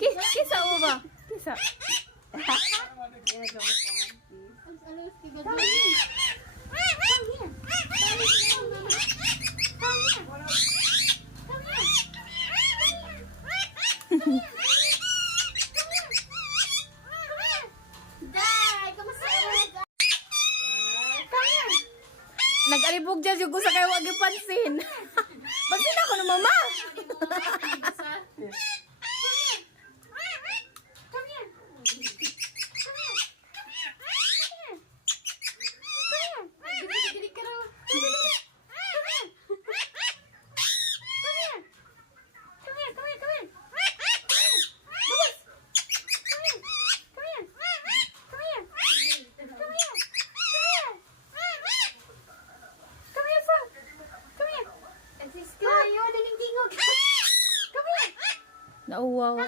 Kisa mo ba? Kisa. Nag-alibog dyan yung gusto kayo wag yung pansin. Pansin ako na mama. Nauwaw.